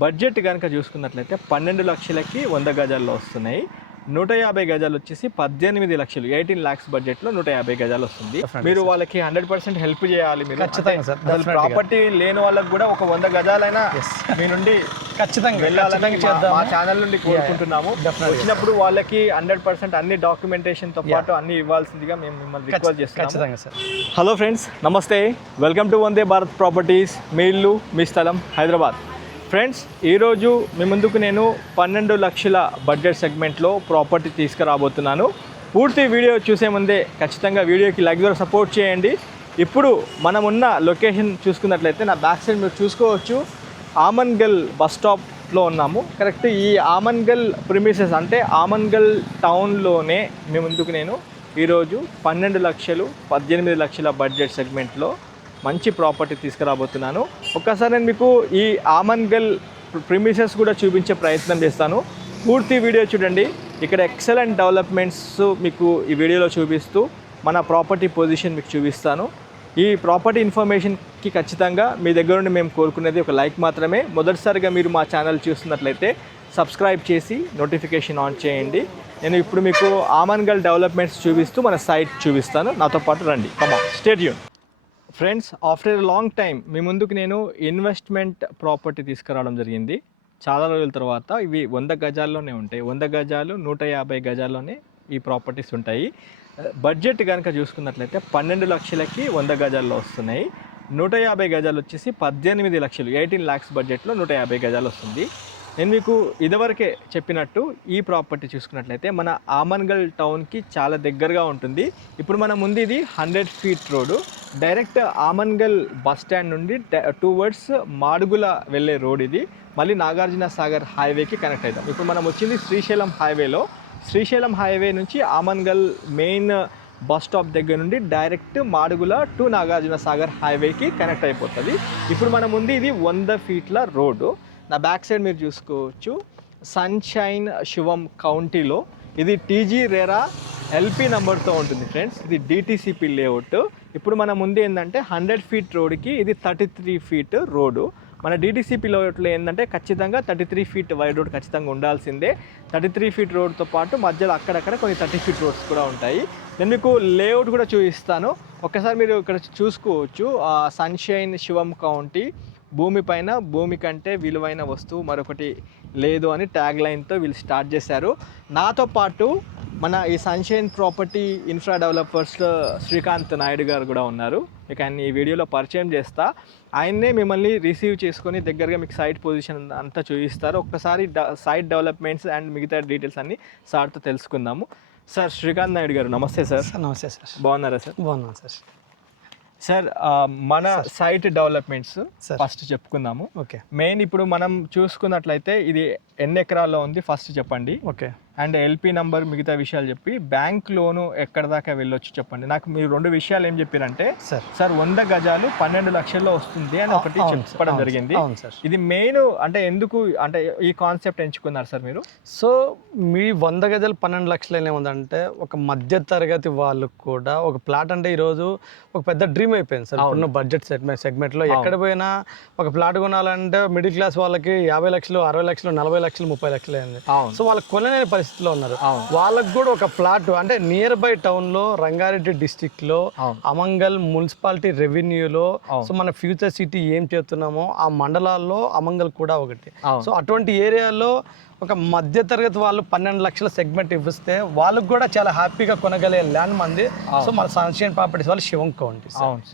Budget కనుక చూసుకున్నట్లయితే 12 లక్షలకి 100 గజాల్లో వస్తున్నాయి. 150 గజాలు వచ్చేసి 18 లక్షలు 18 lakhs బడ్జెట్లో 150 గజాలు వస్తుంది. మీరు వాళ్ళకి 100% హెల్ప్ చేయాలి. మీరు ఖచ్చితంగా సార్, ప్రాపర్టీ లేని వాళ్ళకి కూడా ఒక 100 గజాలైనా మీ నుండి ఖచ్చితంగా వెళ్ళాలని మా ఛానల్ నుండి కోరుకుంటున్నాము. వచ్చినప్పుడు వాళ్ళకి 100% అన్ని డాక్యుమెంటేషన్ తో పాటు అన్ని ఇవ్వాల్సిందిగా మేము మిమ్మల్ని రిక్వెస్ట్ చేస్తున్నాము. హలో ఫ్రెండ్స్, నమస్తే, welcome to Vande Bharat properties. మీ ఇల్లు మీ స్థలం హైదరాబాద్. ఫ్రెండ్స్, ఈరోజు మీ ముందుకు నేను 12 లక్షల బడ్జెట్ సెగ్మెంట్లో ప్రాపర్టీ తీసుకురాబోతున్నాను. పూర్తి వీడియో చూసే ముందే ఖచ్చితంగా వీడియోకి లైక్ ద్వారా సపోర్ట్ చేయండి. ఇప్పుడు మనం ఉన్న లొకేషన్ చూసుకున్నట్లయితే నా బ్యాక్ సైడ్ మీరు చూసుకోవచ్చు, ఆమన్గల్ బస్ స్టాప్లో ఉన్నాము. కరెక్ట్ ఈ ఆమన్గల్ ప్రిమిసెస్ అంటే ఆమన్గల్ టౌన్లోనే మీ ముందుకు నేను ఈరోజు 12 లక్షలు 18 లక్షల బడ్జెట్ సెగ్మెంట్లో మంచి ప్రాపర్టీ తీసుకురాబోతున్నాను. ఒక్కసారి నేను మీకు ఈ ఆమన్గల్ ప్రిమిసెస్ కూడా చూపించే ప్రయత్నం చేస్తాను. పూర్తి వీడియో చూడండి. ఇక్కడ ఎక్సలెంట్ డెవలప్మెంట్స్ మీకు ఈ వీడియోలో చూపిస్తూ మన ప్రాపర్టీ పొజిషన్ మీకు చూపిస్తాను. ఈ ప్రాపర్టీ ఇన్ఫర్మేషన్కి ఖచ్చితంగా మీ దగ్గర నుండి మేము కోరుకునేది ఒక లైక్ మాత్రమే. మొదటిసారిగా మీరు మా ఛానల్ చూస్తున్నట్లయితే సబ్స్క్రైబ్ చేసి నోటిఫికేషన్ ఆన్ చేయండి. నేను ఇప్పుడు మీకు ఆమన్గల్ డెవలప్మెంట్స్ చూపిస్తూ మన సైట్ చూపిస్తాను. నాతో పాటు రండి. Stay tune. Friends, after a long time మీ ముందుకు నేను ఇన్వెస్ట్మెంట్ ప్రాపర్టీ తీసుకురావడం జరిగింది. చాలా రోజుల తర్వాత ఇవి 100 గజాల్లోనే ఉంటాయి. 100 గజాలు 150 గజాల్లోనే ఈ ప్రాపర్టీస్ ఉంటాయి. బడ్జెట్ కనుక చూసుకున్నట్లయితే 12 లక్షలకి 100 గజాల్లో వస్తున్నాయి. 150 గజాలు వచ్చేసి 18 లక్షలు 18 lakhs బడ్జెట్లో 150 గజాలు వస్తుంది. నేను మీకు ఇదివరకే చెప్పినట్టు ఈ ప్రాపర్టీ చూసుకున్నట్లయితే మన ఆమన్గల్ టౌన్కి చాలా దగ్గరగా ఉంటుంది. ఇప్పుడు మన ముందు ఇది 100 feet road. Direct Amangal bus stand నుండి టువర్డ్స్ మాడుగుల వెళ్ళే రోడ్ ఇది. మళ్ళీ నాగార్జున సాగర్ హైవేకి కనెక్ట్ అవుతాం. ఇప్పుడు మనం వచ్చింది శ్రీశైలం హైవేలో. శ్రీశైలం హైవే నుంచి ఆమన్గల్ మెయిన్ బస్ స్టాప్ దగ్గర నుండి డైరెక్ట్ మాడుగుల టు నాగార్జున సాగర్ హైవేకి కనెక్ట్ అయిపోతుంది. ఇప్పుడు మన ముందు ఇది 100 feet రోడ్డు. నా బ్యాక్ సైడ్ మీరు చూసుకోవచ్చు, సన్షైన్ శివం కౌంటీలో ఇది టీజీ రేరా ఎల్పీ నెంబర్తో ఉంటుంది. ఫ్రెండ్స్, ఇది డిటీసీపీ లేఅవుట్. ఇప్పుడు మన ముందు ఏంటంటే 100 feet రోడ్కి ఇది 33 feet రోడ్డు. మన డిటీసీపీ లేఅవుట్లో ఏంటంటే ఖచ్చితంగా 33 feet వైడ్ రోడ్ ఖచ్చితంగా ఉండాల్సిందే. 33 feet రోడ్తో పాటు మధ్యలో అక్కడక్కడ కొన్ని 30 feet రోడ్స్ కూడా ఉంటాయి. నేను మీకు లేఅవుట్ కూడా చూపిస్తాను. ఒక్కసారి మీరు ఇక్కడ చూసుకోవచ్చు, సన్షైన్ శివం కౌంటీ, భూమిపైన భూమి కంటే విలువైన వస్తువు మరొకటి లేదు అని ట్యాగ్ లైన్తో వీళ్ళు స్టార్ట్ చేశారు. నాతో పాటు మన ఈ sunshine property infra developers Srikanth Naidu గారు కూడా ఉన్నారు. మీకు ఆయన ఈ వీడియోలో పరిచయం చేస్తా. ఆయన్నే మిమ్మల్ని రిసీవ్ చేసుకొని దగ్గరగా మీకు సైట్ పొజిషన్ అంతా చూపిస్తారు. ఒక్కసారి సైట్ డెవలప్మెంట్స్ అండ్ మిగతా డీటెయిల్స్ అన్ని సార్తో తెలుసుకుందాము. సార్, శ్రీకాంత్ నాయుడు గారు నమస్తే సార్. నమస్తే సార్. బాగున్నారా సార్? బాగున్నాను సార్. సార్, మన సైట్ డెవలప్మెంట్స్ ఫస్ట్ చెప్పుకుందాము. ఓకే. మెయిన్ ఇప్పుడు మనం చూసుకున్నట్లయితే ఇది ఎన్ని ఎకరాల్లో ఉంది ఫస్ట్ చెప్పండి. ఓకే. అండ్ ఎల్పీ నంబర్ మిగతా విషయాలు చెప్పి బ్యాంక్ లోను ఎక్కడ దాకా వెళ్ళొచ్చు చెప్పండి. నాకు మీరు 2 విషయాలు ఏం చెప్పారంటే సార్ 100 గజాలు 12 లక్షల్లో వస్తుంది అని ఒకటి చెప్పడం జరిగింది. ఇది మెయిన్ అంటే ఎందుకు అంటే ఈ కాన్సెప్ట్ ఎంచుకున్నారు సార్ మీరు? సో మీ 100 గజాలు 12 లక్షలు ఏముందంటే ఒక మధ్య తరగతి వాళ్ళకు కూడా ఒక ప్లాట్ అంటే ఈరోజు ఒక పెద్ద డ్రీమ్ అయిపోయింది సార్. ఇప్పుడు బడ్జెట్ సెగ్మెంట్లో ఎక్కడ పోయినా ఒక ప్లాట్ కొనాలంటే మిడిల్ క్లాస్ వాళ్ళకి 50 లక్షలు 60 లక్షలు 40 లక్షలు 30 లక్షలు అయింది. సో వాళ్ళకి కొనలేని పరిస్థితిలో ఉన్నారు. వాళ్ళకు కూడా ఒక ప్లాట్ అంటే నియర్ బై టౌన్ లో రంగారెడ్డి డిస్ట్రిక్ట్ లో అమంగల్ మున్సిపాలిటీ రెవెన్యూలో సో మన ఫ్యూచర్ సిటీ ఏం చేస్తున్నామో ఆ మండలాల్లో అమంగల్ కూడా ఒకటి. సో అటువంటి ఏరియాలో ఒక మధ్య తరగతి వాళ్ళు 12 లక్షల సెగ్మెంట్ ఇవ్విస్తే వాళ్ళకు కూడా చాలా హ్యాపీగా కొనగలిగే ల్యాండ్ మంది. సో మన సన్షైన్ ప్రాపర్టీస్ వాళ్ళు శివం కౌంటీ.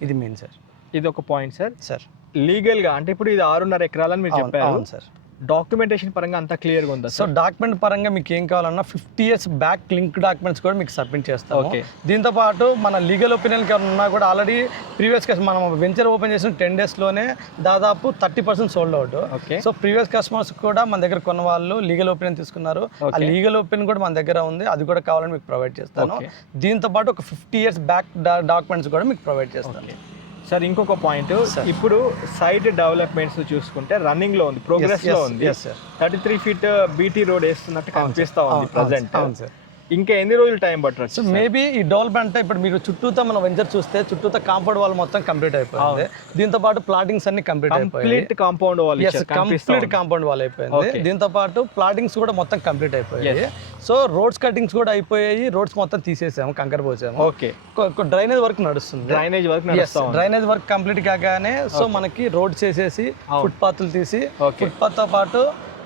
ఇది మెయిన్ సార్. ఇది ఒక పాయింట్ సార్. లీగల్ గా అంటే ఇప్పుడు ఇది 6.5 ఎకరాలని మీరు చెప్పారు సార్. డాక్యుమెంటేషన్ పరంగా అంతా క్లియర్గా ఉందా? సో డాక్యుమెంట్ పరంగా మీకు ఏం కావాలన్నా 50 years బ్యాక్ లింక్ డాక్యుమెంట్స్ కూడా మీకు సబ్మిట్ చేస్తాం. దీంతో పాటు మన లీగల్ ఒపీనియన్ ఉన్నా కూడా ఆల్రెడీ ప్రీవియస్ మనం వెంచర్ ఓపెన్ చేసిన 10 daysలోనే దాదాపు 30% sold out. So previous customers కూడా మన దగ్గర కొన్న వాళ్ళు లీగల్ ఒపీనియన్ తీసుకున్నారు. ఆ లీగల్ ఒపీనియన్ కూడా మన దగ్గర ఉంది, అది కూడా కావాలని మీకు ప్రొవైడ్ చేస్తాను. దీంతో పాటు ఒక 50 years బ్యాక్ డాక్యుమెంట్స్ కూడా మీకు ప్రొవైడ్ చేస్తాను. సార్, ఇంకొక పాయింట్, ఇప్పుడు సైట్ డెవలప్మెంట్స్ చూసుకుంటే రన్నింగ్ లో ఉంది, ప్రోగ్రెస్ లో ఉంది. 33 feet బీటీ రోడ్ వేస్తున్నట్టు కనిపిస్తా ఉంది ప్రజెంట్. ఇంకా ఎన్ని రోజులు టైం పట్టవచ్చు? సో మేబీ ఈ డెవలప్మెంట్ అంటే ఇప్పుడు మీరు చుట్టూతో మన వెంచర్ చూస్తే చుట్టూతో కాంపౌండ్ వాల్ మొత్తం కంప్లీట్ అయిపోయింది. దీంతో పాటు ప్లాటింగ్స్ అన్ని కంప్లీట్ అయిపోయాయి. Compound wall complete compound wall అయిపోయింది. దీంతో పాటు ప్లాటింగ్స్ కూడా మొత్తం కంప్లీట్ అయిపోయాయి. సో రోడ్స్ కటింగ్స్ కూడా అయిపోయాయి. రోడ్స్ మొత్తం తీసేసాము, కంకర పోసాము. ఓకే, డ్రైనేజ్ వర్క్ నడుస్తుంది. డ్రైనేజ్ వర్క్ కంప్లీట్ కాగానే సో మనకి రోడ్ చేసేసి ఫుట్ పాత్లు తీసి ఫుట్ పాత్ తో పాటు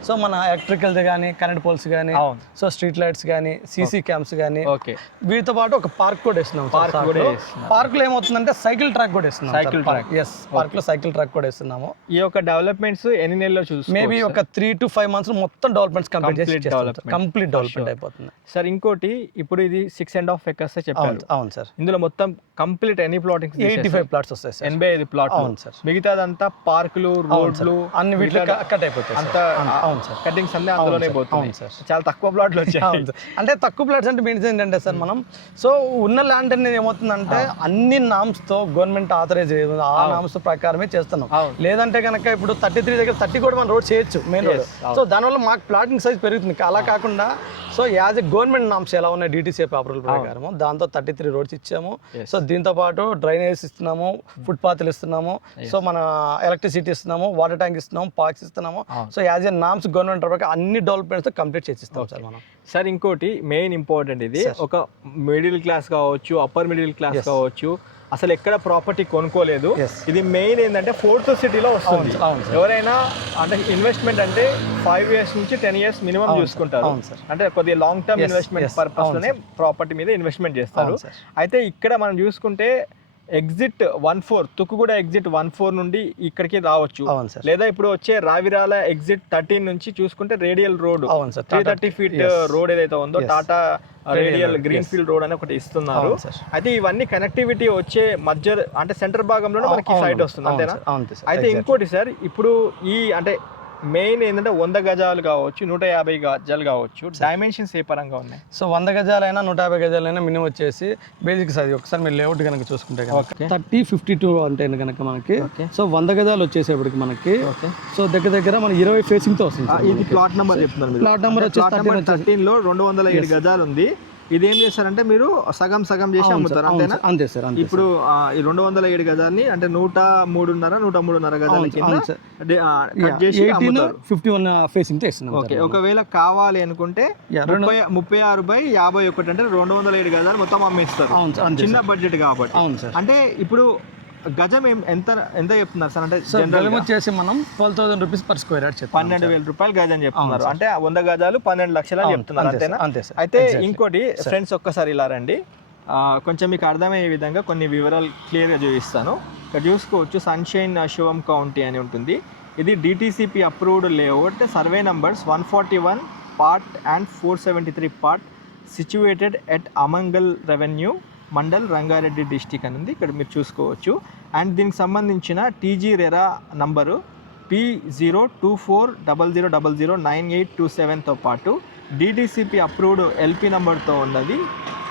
సో మన ఎలక్ట్రికల్ కానీ కరెంట్ పోల్స్ కానీ సో స్ట్రీట్ లైట్స్ కానీ సీసీ క్యామ్స్ కానీ వీటితో పాటు ఒక పార్క్ కూడా వేస్తున్నాం. పార్క్ లో ఏమవుతుందంటే సైకిల్ ట్రాక్ కూడా వేస్తున్నాం. పార్క్ లో సైకిల్ ట్రాక్ కూడా వేస్తున్నాము. ఈ యొక్క డెవలప్మెంట్స్ ఎన్ని నెలల్లో చూసి మేబీ ఒక 3 to 5 months మొత్తం డెవలప్మెంట్స్ కంప్లీట్ డెవలప్మెంట్ అయిపోతుంది సార్. ఇంకోటి ఇప్పుడు ఇది 6.5 acres చెప్పారు. అవును సార్. ఇందులో మొత్తం కంప్లీట్ ఎన్ని ప్లాటింగ్? 85 plots వస్తాయి సార్. 85 ప్లాట్. అవును సార్. మిగతాదంతా పార్కులు, రోడ్లు అన్ని వీటిలో కట్ అయిపోతాయి అంతా. అవును సార్. కటింగ్స్ అన్ని అందులోనే పోతుంది సార్. చాలా తక్కువ ప్లాట్లు వచ్చాయి. అంటే తక్కువ ప్లాట్స్ అంటే మీన్స్ ఏంటంటే సార్ మనం సో ఉన్న ల్యాండ్ అనేది ఏమవుతుందంటే అన్ని నామ్స్ తో గవర్నమెంట్ ఆథరైజ్ ఆ నామ్స్ ప్రకారమే చేస్తున్నాం. లేదంటే కనుక ఇప్పుడు 33 దగ్గర 30 కూడా మనం రోడ్ చేయొచ్చు, మెయిన్ రోడ్. సో దానివల్ల మాకు ప్లాటింగ్ సైజ్ పెరుగుతుంది. అలా కాకుండా so as a government norms ఎలా ఉన్నాయి DTCF అప్రూవల్ ప్రకారం దాంతో 33 రోడ్స్ ఇచ్చాము. సో దీంతో పాటు డ్రైనేజ్ ఇస్తున్నాము, ఫుట్ పాత్లు ఇస్తున్నాము, సో మన ఎలక్ట్రిసిటీ ఇస్తున్నాము, వాటర్ ట్యాంక్ ఇస్తున్నాము, పార్క్స్ ఇస్తున్నాము. So as a norms government అన్ని డెవలప్మెంట్స్ కంప్లీట్ చేసిస్తాం సార్ మనం. సార్ ఇంకోటి మెయిన్ ఇంపార్టెంట్, ఇది ఒక మిడిల్ క్లాస్ కావచ్చు, అప్పర్ మిడిల్ క్లాస్ కావచ్చు, అసలు ఎక్కడ ప్రాపర్టీ కొనుక్కోలేదు. ఇది మెయిన్ ఏంటంటే 4th సిటీలో వస్తుంది. ఎవరైనా అంటే ఇన్వెస్ట్మెంట్ అంటే 5 years నుంచి 10 years మినిమం చూసుకుంటారు. అంటే కొద్దిగా లాంగ్ టర్మ్ ఇన్వెస్ట్మెంట్ పర్పస్ లోనే ప్రాపర్టీ మీద ఇన్వెస్ట్మెంట్ చేస్తారు. అయితే ఇక్కడ మనం చూసుకుంటే ఎగ్జిట్ 14 తుక్కుగూడ ఎగ్జిట్ 14 నుండి ఇక్కడికి రావచ్చు. లేదా ఇప్పుడు వచ్చే రావిరాల ఎగ్జిట్ 13 నుంచి చూసుకుంటే రేడియల్ రోడ్ 330 feet రోడ్ ఏదైతే ఉందో Tata radial green field road అని ఒకటి ఇస్తున్నారు. అయితే ఇవన్నీ కనెక్టివిటీ వచ్చే మధ్య అంటే సెంటర్ భాగంలోనే మనకి సైట్ వస్తుంది, అంతేనా? అయితే ఇంకోటి సార్, ఇప్పుడు ఈ అంటే మెయిన్ ఏంటంటే 100 గజాలు కావచ్చు, 150 గజాలు కావచ్చు, డైమెన్షన్స్ ఏ పరంగా ఉన్నాయి? సో 100 గజాలైనా 150 గజాలైనా మినిమం వచ్చేసి బేసిక్ సైజ్ ఒకసారి మీరు లేఅవుట్ కనుక చూసుకుంటే 30-52 అంటే కనుక మనకి సో 100 గజాలు వచ్చేసేపటికి మనకి సో దగ్గర దగ్గర మన 20 ఫేసింగ్ తో వస్తుంది. ఇది ప్లాట్ నెంబర్ చెప్తున్నారు. ప్లాట్ నెంబర్ వచ్చేసి 13 లో 207 గజాలు ఉంది. ఇది ఏం చేస్తారంటే మీరు సగం సగం చేసి అమ్ముతారు, అంతేనా? అంతే సార్. ఇప్పుడు ఈ 207 గజాన్ని అంటే 103.5 గజాల కింద కట్ చేసి అమ్ముతారు. 51 ఫేసింగ్ తో ఇస్తున్నాం. ఓకే, ఒకవేళ కావాలి అనుకుంటే 36/51 అంటే 207 గజాలు మొత్తం అమ్మేస్తారు. చిన్న బడ్జెట్ కాబట్టి. అంటే ఇప్పుడు గజం ఎంత ఎంత చెప్తున్నారు సార్? అంటే గజం వచ్చేసి మనం 12,000 రూపీస్ పర్ స్క్వేర్ యార్డ్ చెప్తాం. 12,000 రూపాయలు గజం చెప్తున్నారు. అంటే 100 గజాలు 12 లక్షలు అని చెప్తున్నారు, అంతేనా? అంతే సార్. అయితే ఇంకోటి ఫ్రెండ్స్, ఒక్కసారి ఇలా రండి, కొంచెం మీకు అర్థమయ్యే విధంగా కొన్ని వివరాలు క్లియర్గా చూపిస్తాను. ఇక్కడ చూసుకోవచ్చు, సన్షైన్ శివం కౌంటీ అని ఉంటుంది. ఇది DTCP approved layout, survey numbers 141 part and 473 part, situated at Amangal revenue mandal, Rangareddy district అని ఉంది. ఇక్కడ మీరు చూసుకోవచ్చు. అండ్ దీనికి సంబంధించిన TG రెరా నంబరు P02400009827తో పాటు DTCP అప్రూవ్డ్ LP నెంబర్తో ఉన్నది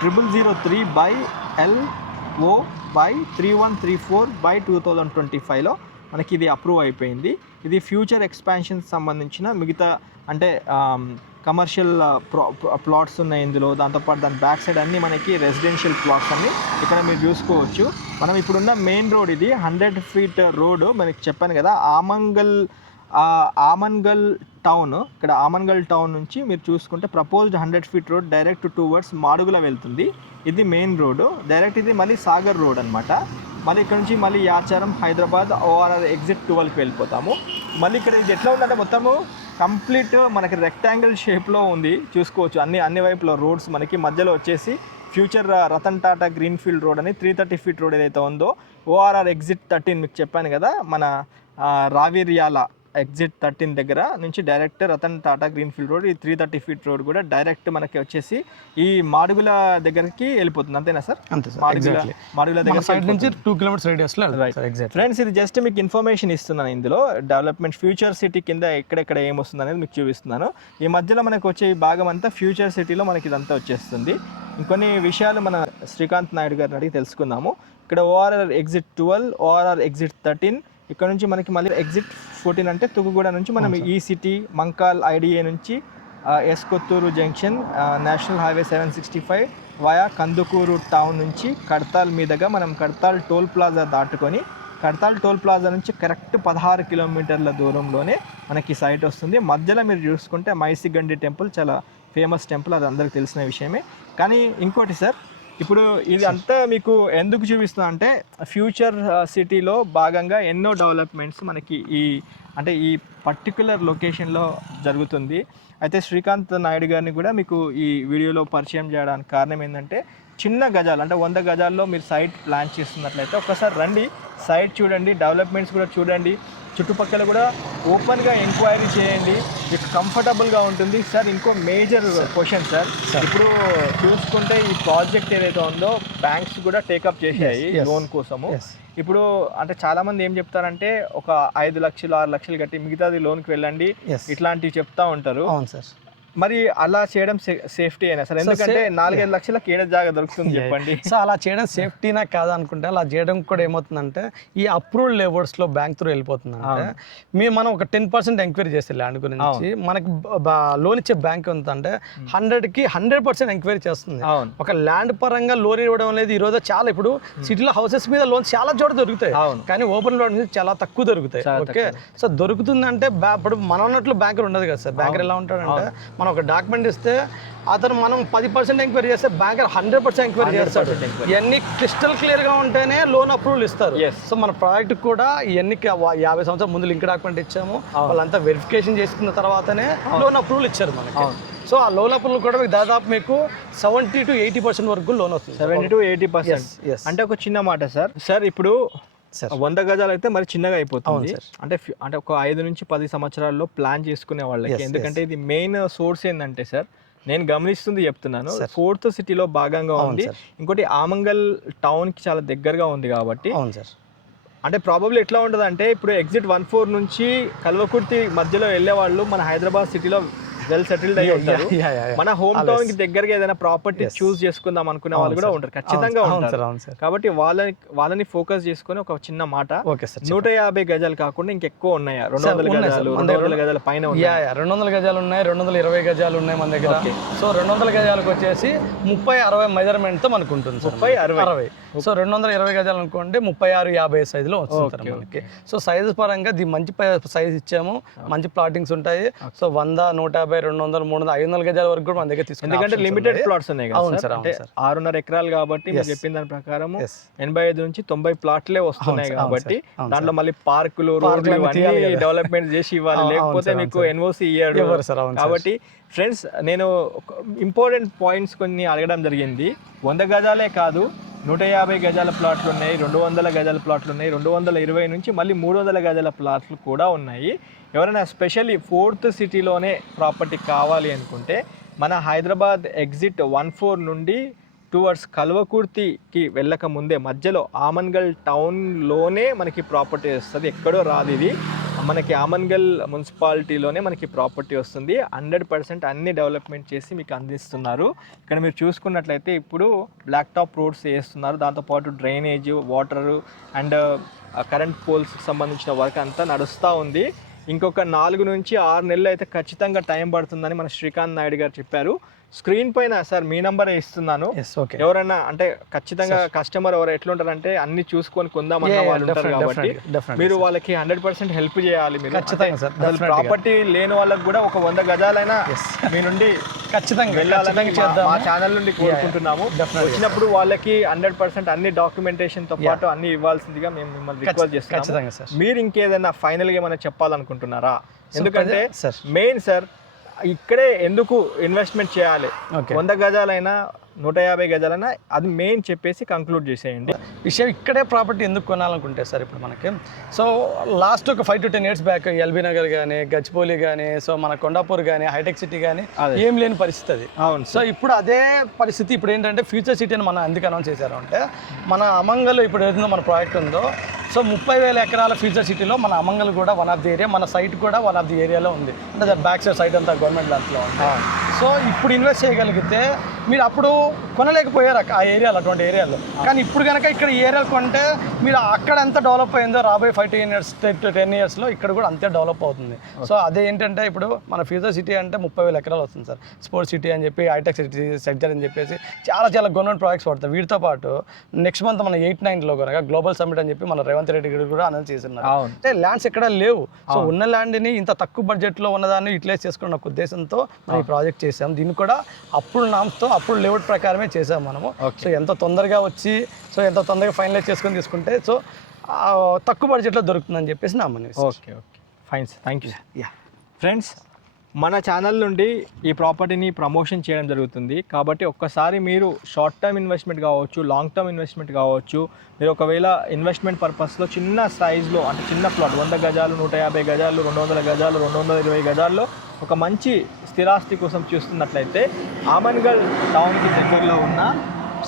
0003/LO/3134/2025లో మనకి ఇది అప్రూవ్ అయిపోయింది. ఇది ఫ్యూచర్ ఎక్స్పాన్షన్ సంబంధించిన మిగతా అంటే కమర్షియల్ ప్లాట్స్ ఉన్నాయి ఇందులో. దాంతోపాటు దాని బ్యాక్ సైడ్ అన్నీ మనకి రెసిడెన్షియల్ ప్లాట్స్ అన్ని ఇక్కడ మీరు చూసుకోవచ్చు. మనం ఇప్పుడున్న మెయిన్ రోడ్ ఇది 100 feet రోడ్. మనకి చెప్పాను కదా, ఆమన్గల్ టౌన్. ఇక్కడ ఆమన్గల్ టౌన్ నుంచి మీరు చూసుకుంటే proposed 100 feet road direct towards Madugula వెళ్తుంది. ఇది మెయిన్ రోడ్ డైరెక్ట్. ఇది మళ్ళీ సాగర్ రోడ్ అనమాట. మళ్ళీ ఇక్కడ నుంచి మళ్ళీ యాచారం, హైదరాబాద్ ORR ఎగ్జిట్ 12కి వెళ్ళిపోతాము. మళ్ళీ ఇక్కడ ఇది ఎట్లా ఉందంటే మొత్తము కంప్లీట్ మనకి రెక్టాంగిల్ షేప్లో ఉంది, చూసుకోవచ్చు. అన్ని వైపులో రోడ్స్ మనకి మధ్యలో వచ్చేసి future Ratan Tata green field road అని 330 feet రోడ్ ఏదైతే ఉందో ORR ఎగ్జిట్ 13 మీకు చెప్పాను కదా, మన రావిర్యాల ఎగ్జిట్ 13 దగ్గర నుంచి direct Ratan Tata green field road, ఈ 330 feet రోడ్ కూడా డైరెక్ట్ మనకి వచ్చేసి ఈ మాడుగుల దగ్గరికి వెళ్ళిపోతుంది, అంతేనా సార్? అంతే సార్. మాడుగుల దగ్గర సైడ్ నుంచి 2 kilometers రేడియస్లో. ఫ్రెండ్స్, ఇది జస్ట్ మీకు ఇన్ఫర్మేషన్ ఇస్తున్నాను. ఇందులో డెవలప్మెంట్ ఫ్యూచర్ సిటీ కింద ఎక్కడెక్కడ ఏమొస్తుంది అనేది మీకు చూపిస్తున్నాను. ఈ మధ్యలో మనకు వచ్చే ఈ భాగం అంతా ఫ్యూచర్ సిటీలో మనకి ఇదంతా వచ్చేస్తుంది. ఇంకొన్ని విషయాలు మన శ్రీకాంత్ నాయుడు గారిని అడిగి తెలుసుకుందాము. ఇక్కడ ORR ఎగ్జిట్ 12, ORR ఎగ్జిట్ 13, ఇక్కడ నుంచి మనకి మళ్ళీ ఎగ్జిట్ 14 అంటే తుక్కుగూడ నుంచి మనం ఈ సిటీ, మంకాల్, IDA నుంచి S Kothur junction, national highway 765 via Kandukur town నుంచి కడతాల్ మీదుగా మనం కడతాల్ టోల్ ప్లాజా దాటుకొని కడతాల్ టోల్ ప్లాజా నుంచి కరెక్ట్ 16 కిలోమీటర్ల దూరంలోనే మనకి సైట్ వస్తుంది. మధ్యలో మీరు చూసుకుంటే మైసిగండి టెంపుల్ చాలా ఫేమస్ టెంపుల్, అది అందరికి తెలిసిన విషయమే. కానీ ఇంకోటి సార్, ఇప్పుడు ఇది అంతా మీకు ఎందుకు చూపిస్తున్నా అంటే ఫ్యూచర్ సిటీలో భాగంగా ఎన్నో డెవలప్మెంట్స్ మనకి ఈ పర్టికులర్ లొకేషన్లో జరుగుతుంది. అయితే శ్రీకాంత్ నాయుడు గారిని కూడా మీకు ఈ వీడియోలో పరిచయం చేయడానికి కారణం ఏంటంటే చిన్న గజాలు అంటే 100 గజాల్లో మీరు సైట్ ప్లాన్ చేస్తున్నట్లయితే ఒకసారి రండి, సైట్ చూడండి, డెవలప్మెంట్స్ కూడా చూడండి, చుట్టుపక్కల కూడా ఓపెన్గా ఎంక్వైరీ చేయండి, మీకు కంఫర్టబుల్గా ఉంటుంది. సార్ ఇంకో మేజర్ క్వశ్చన్ సార్, ఇప్పుడు చూసుకుంటే ఈ ప్రాజెక్ట్ ఏదైతే ఉందో బ్యాంక్స్ కూడా టేకప్ చేశాయి లోన్ కోసము. ఇప్పుడు అంటే చాలామంది ఏం చెప్తారంటే ఒక 5 లక్షలు 6 లక్షలు కట్టి మిగతాది లోన్కి వెళ్ళండి ఇట్లాంటివి చెప్తా ఉంటారు. అవును సార్. మరి అలా చేయడం సేఫ్టీ అయినా సార్? ఎందుకంటే 4-5 లక్షలకు ఏడ జాగా దొరుకుతుంది చెప్పండి. సో అలా చేయడం సేఫ్టీనా కాదు అనుకుంటే అలా చేయడం కూడా ఏమవుతుందంటే ఈ అప్రూవ్డ్ లేఅవుట్స్లో బ్యాంక్ త్రూ వెళ్ళిపోతుందంటే మనం ఒక 10% ఎంక్వైరీ చేస్తే ల్యాండ్ గురించి మనకి లోన్ ఇచ్చే బ్యాంక్ ఉందంటే 100కి 100% ఎంక్వైరీ చేస్తుంది. ఒక ల్యాండ్ పరంగా లోన్ ఇవ్వడం అనేది ఈ రోజు చాలా, ఇప్పుడు సిటీలో హౌసెస్ మీద లోన్స్ చాలా చోట దొరుకుతాయి కానీ ఓపెన్ లోన్ మీద చాలా తక్కువ దొరుకుతాయి. ఓకే, సో దొరుకుతుందంటే ఇప్పుడు మనం ఉన్నట్లు బ్యాంకర్ ఉండదు కదా సార్. బ్యాంకర్ ఎలా ఉంటాడంటే మనం ఒక డాక్యుమెంట్ ఇస్తే అతను మనం 10% ఎంక్వైరీ చేస్తే బ్యాంకర్ 100% ఎంక్వైరీ చేస్తాడు. ఇవన్నీ క్రిస్టల్ క్లియర్గా ఉంటేనే లోన్ అప్రూవల్ ఇస్తారు. సో మన ప్రాజెక్ట్ కూడా ఇవన్నీ 50 సంవత్సరాల ముందు లింక్ డాక్యుమెంట్ ఇచ్చాము, వాళ్ళంతా వెరిఫికేషన్ చేసుకున్న తర్వాతనే లోన్ అప్రూవల్ ఇచ్చారు మనకి. సో ఆ లోన్ అప్రూవల్ కూడా మీకు దాదాపు మీకు 70 to 80% వరకు లోన్ వస్తుంది. 70 to 80%. అంటే ఒక చిన్న మాట సార్ ఇప్పుడు 100 గజాలు అయితే మరి చిన్నగా అయిపోతుంది. అంటే ఒక 5 నుంచి 10 సంవత్సరాల్లో ప్లాన్ చేసుకునే వాళ్ళకి, ఎందుకంటే ఇది మెయిన్ సోర్స్ ఏంటంటే సార్ నేను గమనిస్తుంది చెప్తున్నాను, 4th సిటీలో భాగంగా ఉంది. ఇంకోటి ఆమంగల్ టౌన్ కి చాలా దగ్గరగా ఉంది కాబట్టి అంటే ప్రాబబ్లీ ఎట్లా ఉంటుంది అంటే ఇప్పుడు ఎగ్జిట్ 14 నుంచి కల్వకుర్తి మధ్యలో వెళ్ళే వాళ్ళు మన హైదరాబాద్ సిటీలో వెల్ సెటిల్డ్ అయ్యి ఉంటారు. మన హోమ్ టౌన్ కి దగ్గరగా ఏదైనా ప్రాపర్టీ చూస్ చేసుకుందాం అనుకునే వాళ్ళు కూడా ఉంటారు, ఖచ్చితంగా ఉంటారు. కాబట్టి వాళ్ళని ఫోకస్ చేసుకుని ఒక చిన్న మాట, 150 గజాలు కాకుండా ఇంకెక్కువ ఉన్నాయా? 200 గజాలు 200 గజాల పైన 200 గజాలు ఉన్నాయి, 220 గజాలు ఉన్నాయి మన దగ్గర. సో 200 గజాలకు వచ్చేసి 30-60 మెజర్మెంట్ తో మనకు ఉంటుంది. 30-60. సో 220 గజాలు అనుకోండి 36-50 సైజులో వస్తుంది మనకి. సో సైజు పరంగా మంచి సైజ్ ఇచ్చాము, మంచి ప్లాటింగ్స్ ఉంటాయి. సో 100, 150, 200, 300, 500 గజాల వరకు కూడా మన దగ్గర తీసుకుంటాం. ఎందుకంటే లిమిటెడ్ ప్లాట్స్ ఉన్నాయి కదా సార్, అంటే 6.5 ఎకరాలు కాబట్టి మీరు చెప్పిన దాని ప్రకారం 85 నుంచి 90 ప్లాట్లే వస్తున్నాయి కాబట్టి దాంట్లో మళ్ళీ పార్కులు, రోడ్లు ఇవన్నీ డెవలప్మెంట్ చేసి ఇవ్వాలి, లేకపోతే మీకు ఎన్ఓసి ఇయ్యాడు. కాబట్టి ఫ్రెండ్స్ నేను ఇంపార్టెంట్ పాయింట్స్ కొన్ని అడగడం జరిగింది. 100 గజాలే కాదు, 150 గజాల ప్లాట్లు ఉన్నాయి, 200 గజాల ప్లాట్లు ఉన్నాయి, 220 నుంచి మళ్ళీ 300 గజాల ప్లాట్లు కూడా ఉన్నాయి. ఎవరైనా స్పెషల్లీ 4th సిటీలోనే ప్రాపర్టీ కావాలి అనుకుంటే మన హైదరాబాద్ ఎగ్జిట్ 14 నుండి టువర్డ్స్ కల్వకుర్తికి వెళ్ళక ముందే మధ్యలో ఆమన్గల్ టౌన్లోనే మనకి ప్రాపర్టీ వస్తుంది. ఎక్కడో రాదు ఇది, మనకి ఆమన్గల్ మున్సిపాలిటీలోనే మనకి ప్రాపర్టీ వస్తుంది. 100% అన్ని డెవలప్మెంట్ చేసి మీకు అందిస్తున్నారు. ఇక్కడ మీరు చూసుకున్నట్లయితే ఇప్పుడు బ్లాక్ టాప్ రోడ్స్ వేస్తున్నారు, దాంతోపాటు డ్రైనేజ్, వాటరు అండ్ కరెంట్ పోల్స్కి సంబంధించిన వర్క్ అంతా నడుస్తూ ఉంది. ఇంకొక 4 నుంచి 6 నెలలు అయితే ఖచ్చితంగా టైం పడుతుందని మన శ్రీకాంత్ నాయుడు గారు చెప్పారు. స్క్రీన్ పైన సార్ మీ నంబరే ఇస్తున్నాను. ఎవరైనా అంటే ఖచ్చితంగా కస్టమర్ ఎవరు ఎట్లుంటారంటే అన్ని చూసుకొని కొందామన్న వాళ్ళు ఉంటారు కాబట్టి మీరు వాళ్ళకి 100% హెల్ప్ చేయాలి. మీరు ప్రాపర్టీ లేని వాళ్ళకి కూడా ఒక 100 గజాలైనా మీ నుండి ఖచ్చితంగా వెళ్ళాలని మా ఛానల్ నుండి కోరుకుంటున్నాము. వచ్చినప్పుడు వాళ్ళకి 100% అన్ని డాక్యుమెంటేషన్ తో పాటు అన్ని ఇవ్వాల్సిందిగా మేము మిమ్మల్ని రిక్వెస్ట్ చేస్తున్నాము. మీరు ఇంకేదైనా ఫైనల్ గా ఏమైనా చెప్పాలనుకుంటున్నారా? ఎందుకంటే మెయిన్ సార్ ఇక్కడే ఎందుకు ఇన్వెస్ట్మెంట్ చేయాలి, 100 గజాలైనా 150 గజాలైనా అది మెయిన్ చెప్పేసి కంక్లూడ్ చేసేయండి. విషయం ఇక్కడే ప్రాపర్టీ ఎందుకు కొనాలనుకుంటే సార్ ఇప్పుడు మనకి సో లాస్ట్ ఒక 5 to 10 years back LB Nagar కానీ, గచ్చిపోలి కానీ, సో మన కొండాపూర్ కానీ, హైటెక్ సిటీ కానీ ఏం లేని పరిస్థితి అది. అవును. సో ఇప్పుడు అదే పరిస్థితి ఇప్పుడు ఏంటంటే ఫ్యూచర్ సిటీ అని మనం ఎందుకు అనౌన్స్ చేశారు అంటే మన అమంగల్ ఇప్పుడు ఏదైతే మన ప్రాజెక్ట్ ఉందో సో 30,000 ఎకరాల ఫ్యూచర్ సిటీలో మన అమంగల్ కూడా వన్ ఆఫ్ ది ఏరియా, మన సైట్ కూడా వన్ ఆఫ్ ది ఏరియాలో ఉంది. అంటే బ్యాక్ సైడ్ సైట్ అంతా గవర్నమెంట్ ల్యాండ్లో ఉంది. సో ఇప్పుడు ఇన్వెస్ట్ చేయగలిగితే మీరు అప్పుడు కొనలేకపోయారు ఆ ఏరియాలో, అటువంటి ఏరియాలో. కానీ ఇప్పుడు కనుక ఇక్కడ ఈ ఏరియాలో కొంటే మీరు అక్కడ ఎంత డెవలప్ అయిందో రాబోయే 10 ఇయర్స్లో ఇక్కడ కూడా అంతే డెవలప్ అవుతుంది. సో అదే ఏంటంటే ఇప్పుడు మన ఫ్యూచర్ సిటీ అంటే 30,000 ఎకరాలు వస్తుంది సార్. స్పోర్ట్స్ సిటీ అని చెప్పి, హైటెక్ సిటీ సెక్టర్ అని చెప్పేసి చాలా గవర్నమెంట్ ప్రాజెక్ట్స్ పడతాయి. వీటితో పాటు నెక్స్ట్ మంత్ మన 8-9లో కనుక గ్లోబల్ సమ్మిట్ అని చెప్పి మన రేవంత్ రెడ్డి గారు కూడా అనౌన్స్ చేస్తున్నారు. అంటే ల్యాండ్స్ ఎక్కడ లేవు. సో ఉన్న ల్యాండ్ని ఇంత తక్కువ బడ్జెట్లో ఉన్నదాన్ని యూటిలైజ్ చేసుకున్న ఒక ఉద్దేశంతో మనం ఈ ప్రాజెక్ట్ చేసాం. దీన్ని కూడా అప్పుడు నామ్స్తో అప్పుడు లేఅవుట్ ప్రకారమే చేసాం మనము. సో ఎంత తొందరగా వచ్చి ఎంత తొందరగా ఫైనలైజ్ చేసుకొని తీసుకుంటే తక్కువ బడ్జెట్లో దొరుకుతుందని చెప్పేసి నా మన. Okay fine sir, thank you. Friends, మన ఛానల్ నుండి ఈ ప్రాపర్టీని ప్రమోషన్ చేయడం జరుగుతుంది. కాబట్టి ఒక్కసారి మీరు షార్ట్ టర్మ్ ఇన్వెస్ట్మెంట్ కావచ్చు, లాంగ్ టర్మ్ ఇన్వెస్ట్మెంట్ కావచ్చు, మీరు ఒకవేళ ఇన్వెస్ట్మెంట్ పర్పస్లో చిన్న సైజులో అంటే చిన్న ప్లాట్ 100 గజాలు, 150 గజాలు, 200 గజాలు, 220 గజాల్లో ఒక మంచి స్థిరాస్తి కోసం చూస్తున్నట్లయితే ఆమన్గల్ టౌన్కి దగ్గరలో ఉన్న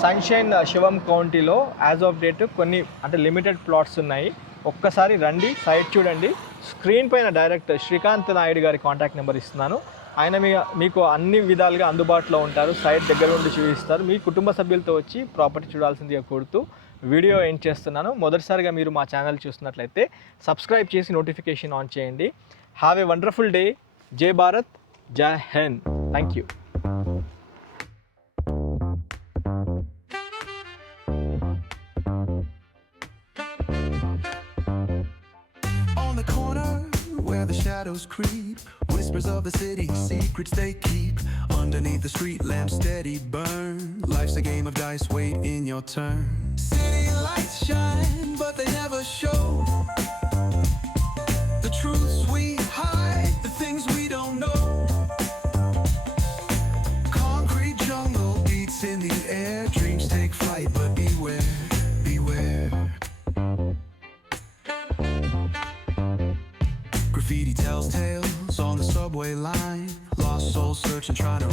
సన్షైన్ శివం కౌంటీలో యాజ్ ఆఫ్ డేట్ కొన్ని అంటే లిమిటెడ్ ప్లాట్స్ ఉన్నాయి. ఒక్కసారి రండి, సైట్ చూడండి. స్క్రీన్ పైన డైరెక్ట్ శ్రీకాంత్ నాయుడు గారి కాంటాక్ట్ నెంబర్ ఇస్తున్నాను. ఆయన మీకు అన్ని విధాలుగా అందుబాటులో ఉంటారు. సైట్ దగ్గర నుండి చూపిస్తారు. మీ కుటుంబ సభ్యులతో వచ్చి ప్రాపర్టీ చూడాల్సిందిగా కోరుతూ వీడియో ఎండ్ చేస్తున్నాను. మొదటిసారిగా మీరు మా ఛానల్ చూస్తున్నట్లయితే సబ్స్క్రైబ్ చేసి నోటిఫికేషన్ ఆన్ చేయండి. Have a wonderful day. జై భారత్, జై Hind. Thank you. Where the shadows creep, whispers of the city, secrets they keep. Underneath the street lamps steady burn. Life's a game of dice, wait in your turn. City lights shine, but they never show the truths we hide, the things we don't know. Concrete jungle beats in the air, dreams take flight, but beware, beware. Graffiti tells tales on the subway line. Lost souls searching, trying to